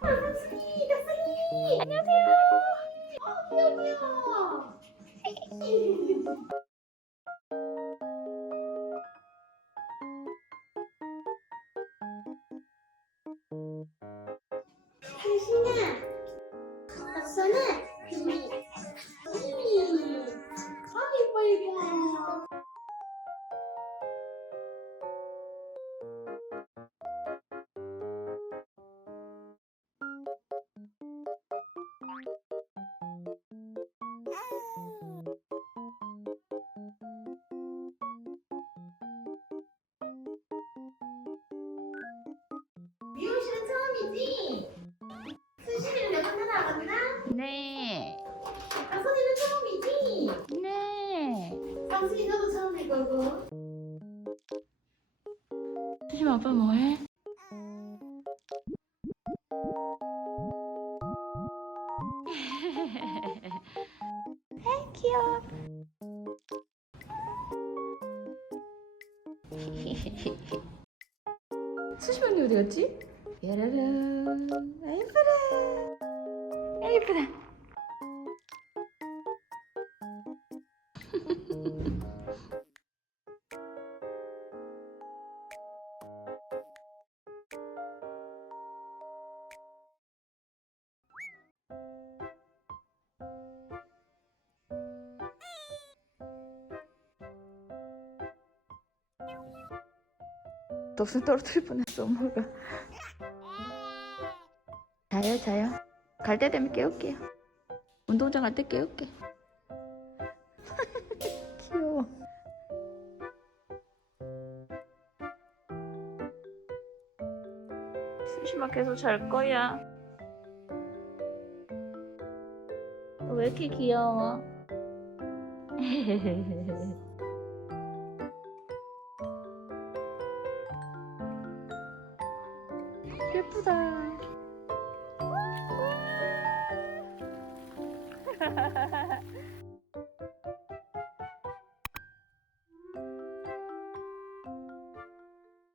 닭순이, 닭순이. 안녕하세요. 귀여워, 귀여워. 당신아, 닭순아, 비비, 비비. 예뻐, 예뻐. 미용실은 처음이지? 수시이는 몇 번 나갔나? 네. 다솜이는 처음이지? 네. 당신이 너도 처음일 거고. 수심 아빠 뭐해? 아 귀여워. 수심 언니 어디 갔지? 야라란. 아 예쁘다. 아 예쁘다. 덥슨 떨어뜨릴 뻔했어 엄마가. 자요 자요. 갈 때 되면 깨울게요. 운동장 갈 때 깨울게. 귀여워. 수심아 계속 잘 거야. 너 왜 이렇게 귀여워? 예쁘다.